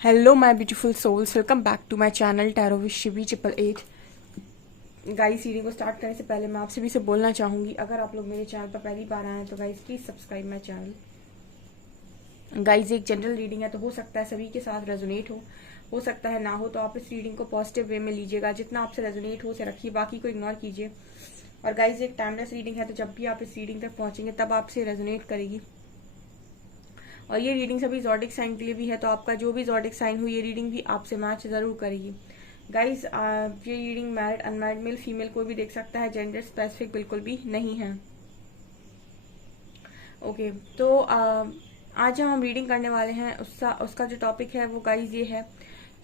Hello my beautiful souls, welcome back to my channel tarot with Shivi 888। Guys, reading को start करने से पहले मैं आप सभी से बोलना चाहूंगी, अगर आप लोग मेरे चैनल पर पहली बार आए हैं तो guys please subscribe my channel. Guys, एक जनरल रीडिंग है तो हो सकता है सभी के साथ रेजोनेट हो सकता है ना हो, तो आप इस रीडिंग को पॉजिटिव वे में लीजिएगा। जितना आपसे रेजोनेट हो उसे रखिए, बाकी को इग्नोर कीजिए। और गाइस, एक टाइमलेस रीडिंग है तो जब भी आप इस रीडिंग तक पहुंचेंगे तब आपसे रेजोनेट करेगी। और ये रीडिंग सभी जॉडिक साइन के लिए भी है, तो आपका जो भी जॉडिक साइन हो ये रीडिंग भी आपसे मैच जरूर करेगी। गाइस, ये reading married unmarried male female कोई भी देख सकता है, जेंडर स्पेसिफिक बिल्कुल भी नहीं है। ओके, तो आज जो हम रीडिंग करने वाले हैं उसका जो टॉपिक है वो गाइस ये है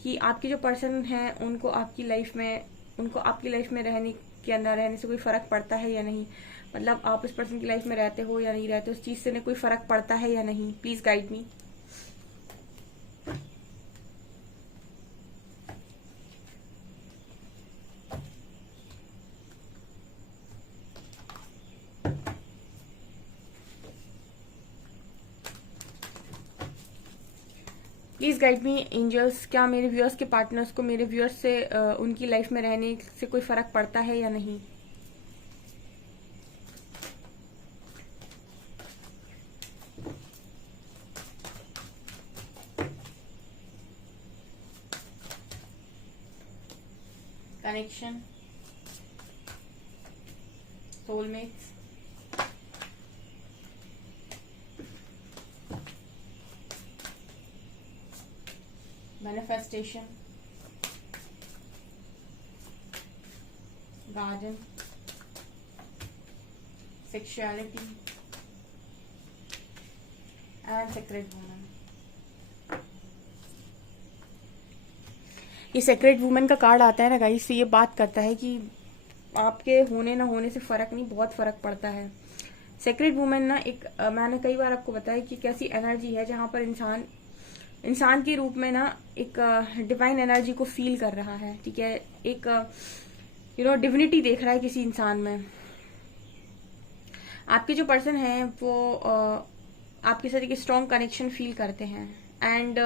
कि आपके जो पर्सन है उनको आपकी लाइफ में रहने के अंदर रहने से कोई फर्क पड़ता है या नहीं। मतलब आप उस पर्सन की लाइफ में रहते हो या नहीं रहते, उस चीज से कोई फर्क पड़ता है या नहीं। Please guide me. Please guide me angels, क्या मेरे व्यूअर्स के पार्टनर्स को मेरे व्यूअर्स से उनकी लाइफ में रहने से कोई फर्क पड़ता है या नहीं। Connection, soulmates, manifestation, garden, sexuality and secret woman. ये सेक्रेट वुमन का कार्ड आता है ना गाइस, ये बात करता है कि आपके होने ना होने से फर्क नहीं, बहुत फर्क पड़ता है। सेक्रेट वुमन ना मैंने कई बार आपको बताया कि कैसी एनर्जी है जहां पर इंसान के रूप में ना एक डिवाइन एनर्जी को फील कर रहा है। ठीक है, एक डिविनिटी देख रहा है किसी इंसान में। आपके जो पर्सन है वो आपके साथ एक स्ट्रॉन्ग कनेक्शन फील करते हैं। एंड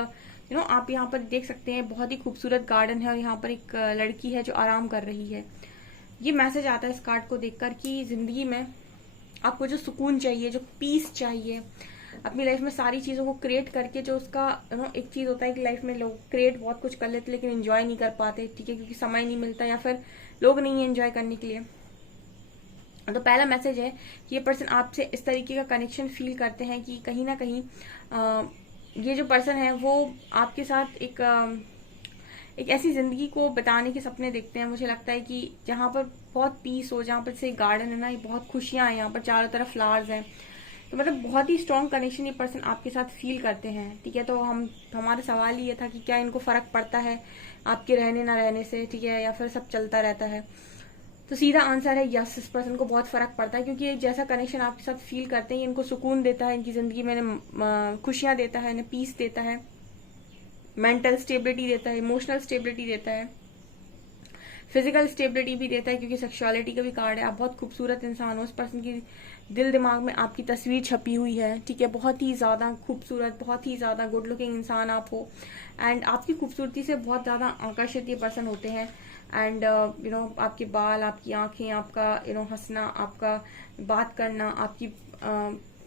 आप यहाँ पर देख सकते हैं बहुत ही खूबसूरत गार्डन है और यहाँ पर एक लड़की है जो आराम कर रही है। ये मैसेज आता है इस कार्ड को देखकर कि जिंदगी में आपको जो सुकून चाहिए, जो पीस चाहिए, अपनी लाइफ में सारी चीजों को क्रिएट करके जो उसका एक चीज होता है कि लाइफ में लोग क्रिएट बहुत कुछ कर लेते लेकिन एंजॉय नहीं कर पाते। ठीक है, क्योंकि समय नहीं मिलता या फिर लोग नहीं है एंजॉय करने के लिए। तो पहला मैसेज है कि ये पर्सन आपसे इस तरीके का कनेक्शन फील करते हैं कि कहीं ना कहीं ये जो पर्सन है वो आपके साथ एक ऐसी जिंदगी को बताने के सपने देखते हैं। मुझे लगता है कि जहां पर बहुत पीस हो, जहां पर से गार्डन है ना, ये बहुत खुशियां हैं, यहाँ पर चारों तरफ फ्लावर्स हैं। तो मतलब बहुत ही स्ट्रॉन्ग कनेक्शन ये पर्सन आपके साथ फील करते हैं। ठीक है, तो हमारा सवाल ये था कि क्या इनको फर्क पड़ता है आपके रहने ना रहने से, ठीक है, या फिर सब चलता रहता है। तो सीधा आंसर है यस, इस पर्सन को बहुत फर्क पड़ता है, क्योंकि एक जैसा कनेक्शन आपके साथ फील करते हैं इनको सुकून देता है, इनकी जिंदगी में खुशियां देता है, इन्हें पीस देता है, मेंटल स्टेबिलिटी देता है, इमोशनल स्टेबिलिटी देता है, फिजिकल स्टेबिलिटी भी देता है, क्योंकि सेक्सुअलिटी का भी कार्ड है। आप बहुत खूबसूरत इंसान हो, उस पर्सन की दिल दिमाग में आपकी तस्वीर छपी हुई है। ठीक है, बहुत ही ज्यादा खूबसूरत, बहुत ही ज्यादा गुड लुकिंग इंसान आप हो। एंड आपकी खूबसूरती से बहुत ज्यादा आकर्षित ये पर्सन होते हैं। एंड आपके बाल, आपकी आंखें, आपका हंसना, आपका बात करना,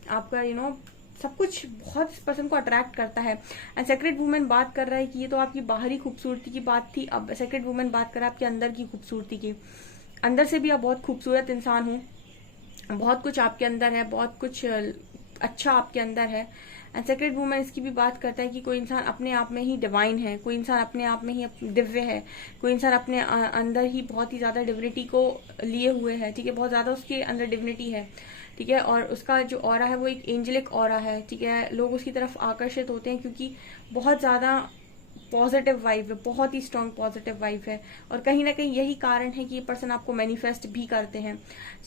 आपका सब कुछ बहुत इस पर्सन को अट्रैक्ट करता है। एंड सेक्रेट वुमेन बात कर रहा है कि ये तो आपकी बाहरी खूबसूरती की बात थी, अब सेक्रेट वुमेन बात कर रहा है आपके अंदर की खूबसूरती की। अंदर से भी आप बहुत खूबसूरत इंसान हो, बहुत कुछ आपके अंदर है, बहुत कुछ अच्छा आपके अंदर है। एंड सेक्रेट वुमेन इसकी भी बात करता है कि कोई इंसान अपने आप में ही डिवाइन है, कोई इंसान अपने आप में ही दिव्य है, कोई इंसान अपने अंदर ही बहुत ही ज्यादा डिविनिटी को लिए हुए है। ठीक है, बहुत ज्यादा उसके अंदर डिविनिटी है। ठीक है, और उसका जो ऑरा है वो एक एंजेलिक ऑरा है। ठीक है, लोग उसकी तरफ आकर्षित होते हैं क्योंकि बहुत ज्यादा पॉजिटिव वाइब है, बहुत ही स्ट्रांग पॉजिटिव वाइब है। और कहीं ना कहीं यही कारण है कि ये पर्सन आपको मैनिफेस्ट भी करते हैं।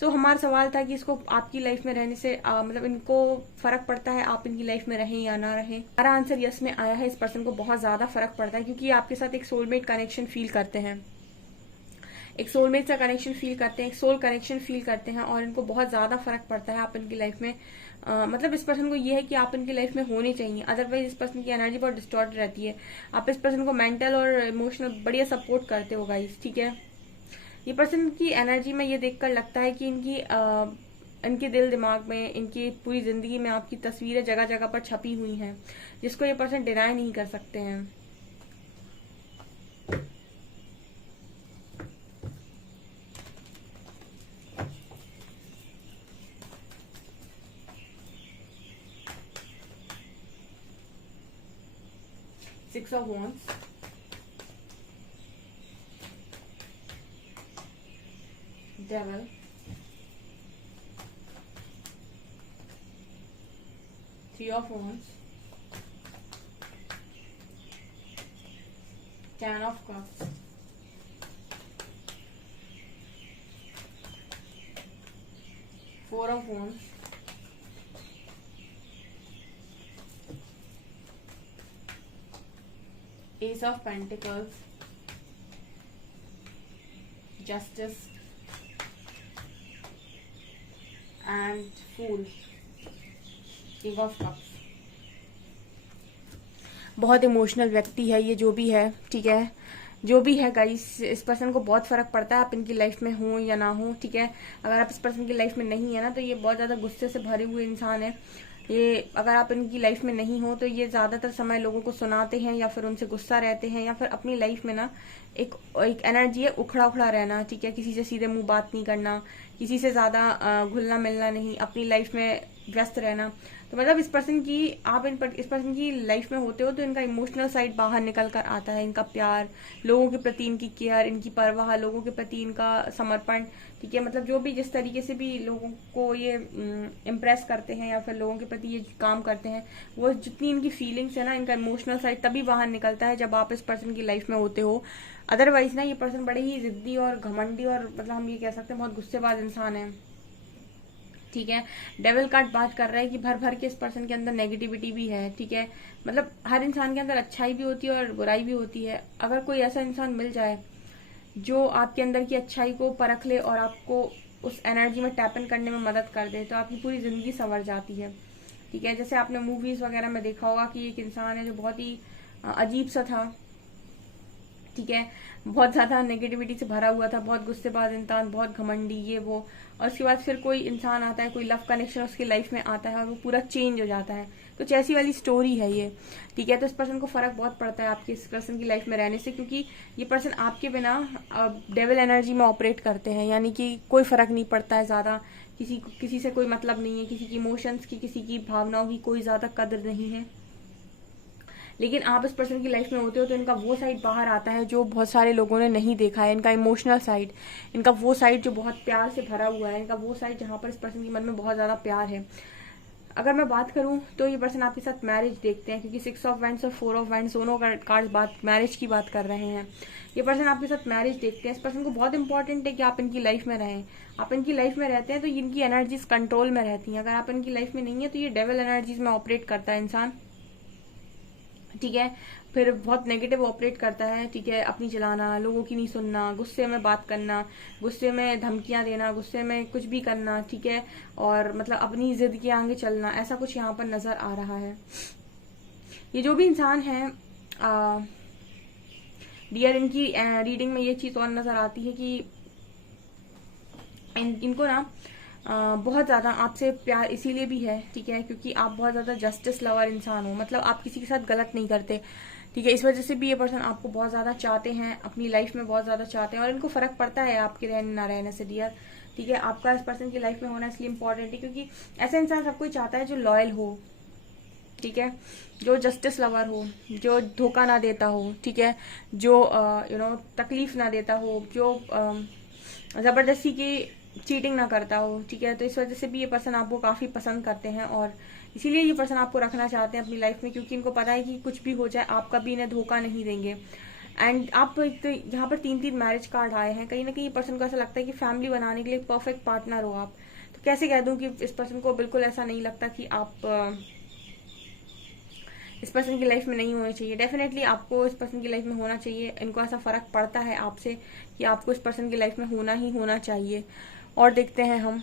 सो हमारा सवाल था कि इसको आपकी लाइफ में रहने से मतलब इनको फर्क पड़ता है आप इनकी लाइफ में रहें या ना रहें। हमारा आंसर यस में आया है, इस पर्सन को बहुत ज्यादा फर्क पड़ता है, क्योंकि ये आपके साथ एक सोलमेट कनेक्शन फील करते हैं, एक सोलमेट का कनेक्शन फील करते हैं, एक सोल कनेक्शन फील करते हैं, और इनको बहुत ज्यादा फर्क पड़ता है आप इनकी लाइफ में मतलब इस पर्सन को ये है कि आप इनकी लाइफ में होने चाहिए, अदरवाइज इस पर्सन की एनर्जी बहुत डिस्टॉर्ट रहती है। आप इस पर्सन को मेंटल और इमोशनल बढ़िया सपोर्ट करते हो गाइस, ठीक है। ये पर्सन की एनर्जी में ये देखकर लगता है कि इनके दिल दिमाग में, इनकी पूरी जिंदगी में आपकी तस्वीरें जगह जगह पर छपी हुई हैं, जिसको ये पर्सन डिनाई नहीं कर सकते हैं। Six of Wands, Devil, Three of Wands, Ten of Cups, Four of Wands, Ace of Pentacles, Justice, and Fool, King of Cups। बहुत इमोशनल व्यक्ति है ये, जो भी है, ठीक है। जो भी है गाइस, इस पर्सन को बहुत फर्क पड़ता है आप इनकी लाइफ में हो या ना हो, ठीक है। अगर आप इस पर्सन की लाइफ में नहीं है ना, तो ये बहुत ज्यादा गुस्से से भरे हुए इंसान है। ये अगर आप इनकी लाइफ में नहीं हो तो ये ज्यादातर समय लोगों को सुनाते हैं या फिर उनसे गुस्सा रहते हैं, या फिर अपनी लाइफ में ना एक एनर्जी है उखड़ा उखड़ा रहना, ठीक है। किसी से सीधे मुंह बात नहीं करना, किसी से ज्यादा घुलना मिलना नहीं, अपनी लाइफ में व्यस्त रहना। तो मतलब इस पर्सन की, आप इस पर्सन की लाइफ में होते हो तो इनका इमोशनल साइड बाहर निकल कर आता है। इनका प्यार, लोगों के प्रति इनकी केयर, इनकी परवाह, लोगों के प्रति इनका समर्पण, ठीक है। मतलब जो भी जिस तरीके से भी लोगों को ये इम्प्रेस करते हैं या फिर लोगों के प्रति ये काम करते हैं, वो जितनी इनकी फीलिंग्स है ना, इनका इमोशनल साइड तभी बाहर निकलता है जब आप इस पर्सन की लाइफ में होते हो। अदरवाइज ना ये पर्सन बड़े ही जिद्दी और घमंडी और मतलब हम ये कह सकते हैं बहुत गुस्सेबाज इंसान है, ठीक है। डेविल कार्ड बात कर रहा है कि भर भर के इस पर्सन के अंदर नेगेटिविटी भी है, ठीक है। मतलब हर इंसान के अंदर अच्छाई भी होती है और बुराई भी होती है। अगर कोई ऐसा इंसान मिल जाए जो आपके अंदर की अच्छाई को परख ले और आपको उस एनर्जी में टैप इन करने में मदद कर दे, तो आपकी पूरी जिंदगी संवर जाती है, ठीक है। जैसे आपने मूवीज वगैरह में देखा होगा कि एक इंसान है जो बहुत ही अजीब सा था, ठीक है, बहुत ज्यादा नेगेटिविटी से भरा हुआ था, बहुत गुस्सेबाज इंसान, बहुत घमंडी, ये वो। और उसके बाद फिर कोई इंसान आता है, कोई लव कनेक्शन उसकी लाइफ में आता है और वो पूरा चेंज हो जाता है। कुछ ऐसी वाली स्टोरी है ये, ठीक है। तो इस पर्सन को फर्क बहुत पड़ता है आपके इस पर्सन की लाइफ में रहने से, क्योंकि ये पर्सन आपके बिना डेविल एनर्जी में ऑपरेट करते हैं, यानी कि कोई फर्क नहीं पड़ता है ज्यादा, किसी से कोई मतलब नहीं है, किसी की इमोशंस की, किसी की भावनाओं की कोई ज्यादा कदर नहीं है। लेकिन आप इस पर्सन की लाइफ में होते हो तो इनका वो साइड बाहर आता है जो बहुत सारे लोगों ने नहीं देखा है, इनका इमोशनल साइड, इनका वो साइड जो बहुत प्यार से भरा हुआ है, इनका वो साइड जहां पर इस पर्सन के मन में बहुत ज्यादा प्यार है। अगर मैं बात करूं तो ये पर्सन आपके साथ मैरिज देखते हैं, क्योंकि 6 ऑफ वैंड्स और 4 ऑफ वैंड्स दोनों कार्ड बात मैरिज की बात कर रहे हैं। ये पर्सन आपके साथ मैरिज देखते हैं। इस पर्सन को बहुत इंपॉर्टेंट है कि आप इनकी लाइफ में रहें। आप इनकी लाइफ में रहते हैं तो इनकी एनर्जीज कंट्रोल में रहती हैं। अगर आप इनकी लाइफ में नहीं है तो ये डेविल एनर्जीज में ऑपरेट करता है इंसान, ठीक है। फिर बहुत नेगेटिव ऑपरेट करता है, ठीक है। अपनी चलाना, लोगों की नहीं सुनना, गुस्से में बात करना, गुस्से में धमकियां देना, गुस्से में कुछ भी करना, ठीक है। और मतलब अपनी जिद के आगे चलना, ऐसा कुछ यहाँ पर नजर आ रहा है। ये जो भी इंसान है डियर, इनकी रीडिंग में ये चीज और नजर आती है कि इनको ना बहुत ज्यादा आपसे प्यार इसीलिए भी है, ठीक है, क्योंकि आप बहुत ज्यादा जस्टिस लवर इंसान हो। मतलब आप किसी के साथ गलत नहीं करते, ठीक है। इस वजह से भी ये पर्सन आपको बहुत ज्यादा चाहते हैं, अपनी लाइफ में बहुत ज्यादा चाहते हैं, और इनको फर्क पड़ता है आपके रहने ना रहने से डियर, ठीक है। आपका इस पर्सन की लाइफ में होना इसलिए इंपॉर्टेंट है क्योंकि ऐसा इंसान सब कोई चाहता है जो लॉयल हो, ठीक है, जो जस्टिस लवर हो, जो धोखा ना देता हो, ठीक है, जो तकलीफ ना देता हो, जो जबरदस्ती की चीटिंग ना करता हो, ठीक है। तो इस वजह से भी ये पर्सन आपको काफी पसंद करते हैं और इसीलिए ये पर्सन आपको रखना चाहते हैं अपनी लाइफ में, क्योंकि इनको पता है कि कुछ भी हो जाए आप कभी इन्हें धोखा नहीं देंगे। एंड आप तो यहाँ पर 3 मैरिज कार्ड आए हैं, कहीं ना कहीं पर्सन को ऐसा लगता है कि फैमिली बनाने के लिए परफेक्ट पार्टनर हो आप। तो कैसे कह दूं कि इस पर्सन को बिल्कुल ऐसा नहीं लगता कि आप इस पर्सन की लाइफ में नहीं होना चाहिए। डेफिनेटली आपको इस पर्सन की लाइफ में होना चाहिए। इनको ऐसा फर्क पड़ता है आपसे कि आपको इस पर्सन की लाइफ में होना ही होना चाहिए। और देखते हैं हम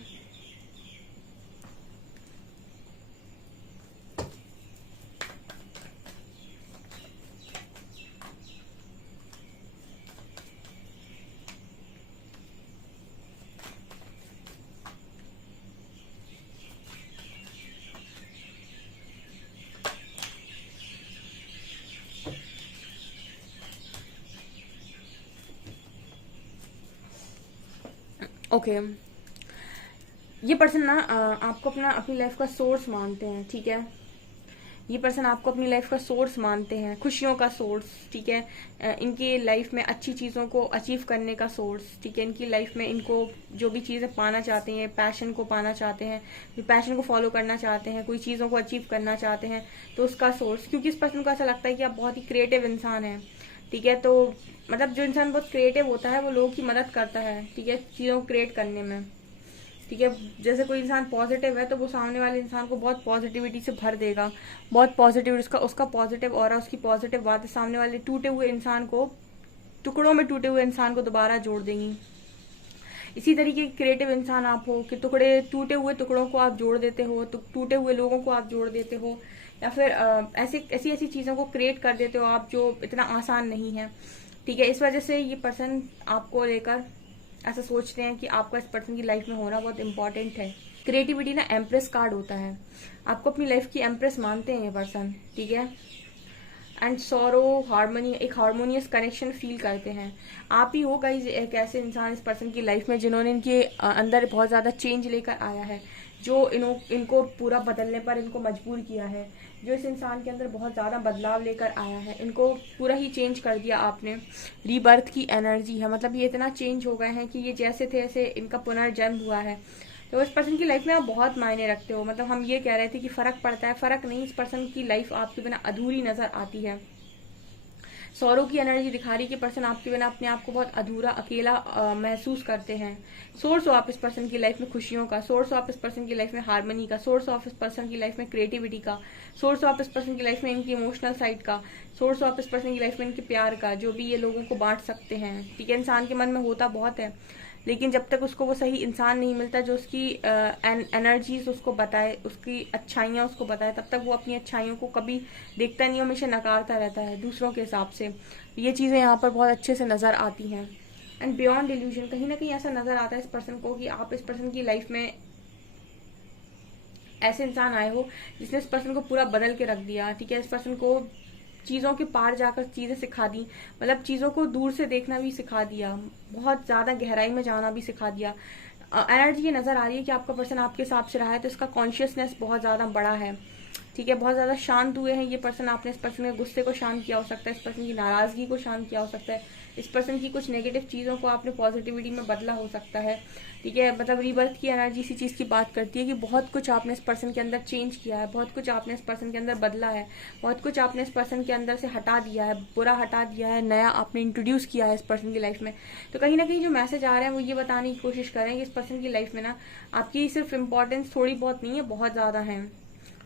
ओके, ये पर्सन ना आपको अपनी लाइफ का सोर्स मानते हैं, ठीक है। ये पर्सन आपको अपनी लाइफ का सोर्स मानते हैं, खुशियों का सोर्स, ठीक है। इनकी लाइफ में अच्छी चीज़ों को अचीव करने का सोर्स, ठीक है। इनकी लाइफ में इनको जो भी चीज़ें पाना चाहते हैं, पैशन को पाना चाहते हैं, जो पैशन को फॉलो करना चाहते हैं, कोई चीज़ों को अचीव करना चाहते हैं, तो उसका सोर्स, क्योंकि इस पर्सन को ऐसा लगता है कि आप बहुत ही क्रिएटिव इंसान हैं, ठीक है। तो मतलब जो इंसान बहुत क्रिएटिव होता है वो लोगों की मदद करता है, ठीक है, चीज़ों को क्रिएट करने में, ठीक है। जैसे कोई इंसान पॉजिटिव है तो वो सामने वाले इंसान को बहुत पॉजिटिविटी से भर देगा, बहुत पॉजिटिव, उसका पॉजिटिव ऑरा, उसकी पॉजिटिव बातें सामने वाले टूटे हुए इंसान को, टुकड़ों में टूटे हुए इंसान को दोबारा जोड़ देंगी। इसी तरीके क्रिएटिव इंसान आप हो कि टूटे हुए टुकड़ों को आप जोड़ देते हो, तो टूटे हुए लोगों को आप जोड़ देते हो, या फिर ऐसी चीजों को क्रिएट कर देते हो आप जो इतना आसान नहीं है, ठीक है। इस वजह से ये पर्सन आपको लेकर ऐसा सोचते हैं कि आपका इस पर्सन की लाइफ में होना बहुत इंपॉर्टेंट है। क्रिएटिविटी ना एम्प्रेस कार्ड होता है, आपको अपनी लाइफ की एम्प्रेस मानते हैं ये पर्सन, ठीक है। एंड सॉरो, हार्मनी, एक हार्मोनियस कनेक्शन फील करते हैं। आप ही हो गाइस एक ऐसे इंसान इस पर्सन की लाइफ में जिन्होंने इनके अंदर बहुत ज्यादा चेंज लेकर आया है, जो इनको पूरा बदलने पर इनको मजबूर किया है, जो इस इंसान के अंदर बहुत ज्यादा बदलाव लेकर आया है, इनको पूरा ही चेंज कर दिया आपने। रीबर्थ की एनर्जी है, मतलब ये इतना चेंज हो गए हैं कि ये जैसे थे ऐसे इनका पुनर्जन्म हुआ है। तो इस पर्सन की लाइफ में आप बहुत मायने रखते हो, मतलब हम ये कह रहे थे कि फर्क पड़ता है, फर्क नहीं, इस पर्सन की लाइफ आपके बिना अधूरी नजर आती है। सौरों की एनर्जी दिखा रही कि पर्सन आपके बिना अपने आप को बहुत अधूरा, अकेला महसूस करते हैं। सोर्स हो आप इस पर्सन की लाइफ में खुशियों का, सोर्स हो आप इस पर्सन की लाइफ में हार्मनी का, सोर्स हो आप इस पर्सन की लाइफ में क्रिएटिविटी का, सोर्स हो आप इस पर्सन की लाइफ में इनकी इमोशनल साइड का, सोर्स हो आप इस पर्सन की लाइफ में इनके प्यार का, जो भी ये लोगों को बांट सकते हैं, ठीक है। इंसान के मन में होता बहुत है, लेकिन जब तक उसको वो सही इंसान नहीं मिलता जो उसकी एनर्जीज उसको बताए, उसकी अच्छाइयाँ उसको बताए, तब तक वो अपनी अच्छाइयों को कभी देखता नहीं, हमेशा नकारता रहता है दूसरों के हिसाब से। ये चीजें यहाँ पर बहुत अच्छे से नजर आती हैं। एंड बियॉन्ड इल्यूजन, कहीं ना कहीं ऐसा नजर आता है इस पर्सन को कि आप इस पर्सन की लाइफ में ऐसे इंसान आए हो जिसने इस पर्सन को पूरा बदल के रख दिया, ठीक है। इस पर्सन को चीजों के पार जाकर चीजें सिखा दी, मतलब चीजों को दूर से देखना भी सिखा दिया, बहुत ज्यादा गहराई में जाना भी सिखा दिया। एनर्जी ये नजर आ रही है कि आपका पर्सन आपके हिसाब से रहा है तो इसका कॉन्शियसनेस बहुत ज्यादा बड़ा है, ठीक है। बहुत ज्यादा शांत हुए हैं ये पर्सन, आपने इस पर्सन के गुस्से को शांत किया हो सकता है, इस पर्सन की नाराजगी को शांत किया हो सकता है, इस पर्सन की कुछ नेगेटिव चीजों को आपने पॉजिटिविटी में बदला हो सकता है, ठीक है। मतलब रीबर्थ की एनर्जी इसी चीज की बात करती है कि बहुत कुछ आपने इस पर्सन के अंदर चेंज किया है, बहुत कुछ आपने इस पर्सन के अंदर बदला है, बहुत कुछ आपने इस पर्सन के अंदर से हटा दिया है, बुरा हटा दिया है, नया आपने इंट्रोड्यूस किया है इस पर्सन की लाइफ में। तो कहीं ना कहीं जो मैसेज आ रहा है वो ये बताने की कोशिश कर रहे हैं कि इस पर्सन की लाइफ में ना आपकी सिर्फ इंपॉर्टेंस थोड़ी बहुत नहीं है, बहुत ज्यादा है,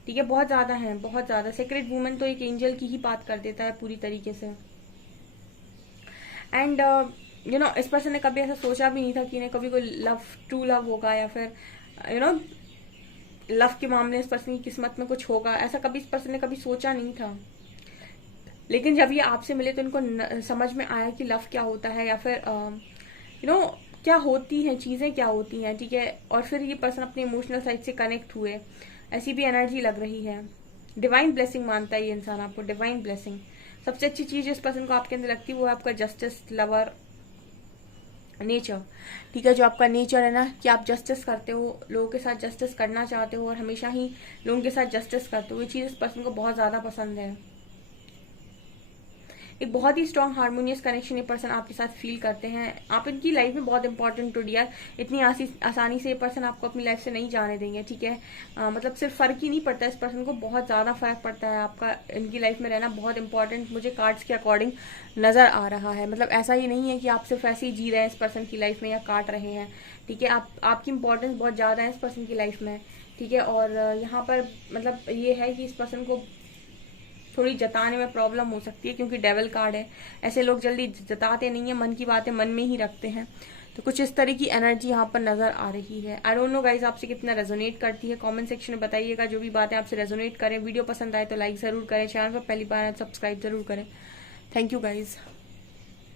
ठीक है, बहुत ज्यादा है, बहुत ज्यादा। सेक्रेट वुमन तो एक एंजल की ही बात कर देता है पूरी तरीके से। एंड यू नो इस पर्सन ने कभी ऐसा सोचा भी नहीं था कि इन्हें कभी कोई ट्रू लव होगा, या फिर यू नो लव के मामले इस पर्सन की किस्मत में कुछ होगा, ऐसा कभी इस पर्सन ने कभी सोचा नहीं था। लेकिन जब ये आपसे मिले तो इनको समझ में आया कि लव क्या होता है, या फिर यू नो क्या होती हैं चीजें, क्या होती हैं, ठीक है। और फिर ये पर्सन अपने इमोशनल साइड से कनेक्ट हुए, ऐसी भी एनर्जी लग रही है। डिवाइन ब्लेसिंग मानता है ये इंसान आपको, डिवाइन ब्लेसिंग। सबसे अच्छी चीज इस पर्सन को आपके अंदर लगती है वो है आपका जस्टिस लवर नेचर, ठीक है। जो आपका नेचर है ना कि आप जस्टिस करते हो, लोगों के साथ जस्टिस करना चाहते हो और हमेशा ही लोगों के साथ जस्टिस करते हो, ये चीज इस पर्सन को बहुत ज्यादा पसंद है। एक बहुत ही स्ट्रॉन्ग हार्मोनियस कनेक्शन ये पर्सन आपके साथ फील करते हैं। आप इनकी लाइफ में बहुत इंपॉर्टेंट हो डियर, इतनी आसानी से ये पर्सन आपको अपनी लाइफ से नहीं जाने देंगे, ठीक है। मतलब सिर्फ फर्क ही नहीं पड़ता इस पर्सन को, बहुत ज्यादा फर्क पड़ता है आपका इनकी लाइफ में रहना, बहुत इंपॉर्टेंट मुझे कार्ड्स के अकॉर्डिंग नजर आ रहा है। मतलब ऐसा ही नहीं है कि आप सिर्फ ऐसे ही जी रहे हैं इस पर्सन की लाइफ में या काट रहे हैं, ठीक है। आपकी इंपॉर्टेंस बहुत ज्यादा है इस पर्सन की लाइफ में, ठीक है। और यहाँ पर मतलब ये है कि इस पर्सन को थोड़ी जताने में प्रॉब्लम हो सकती है क्योंकि डेविल कार्ड है, ऐसे लोग जल्दी जताते नहीं है, मन की बातें मन में ही रखते हैं। तो कुछ इस तरह की एनर्जी यहाँ पर नजर आ रही है। आई डोंट नो गाइज आपसे कितना रेजोनेट करती है, कमेंट सेक्शन में बताइएगा। जो भी बातें आपसे रेजोनेट करें, वीडियो पसंद आए तो लाइक जरूर करें, चैनल पर पहली बार सब्सक्राइब जरूर करें। Thank you guys.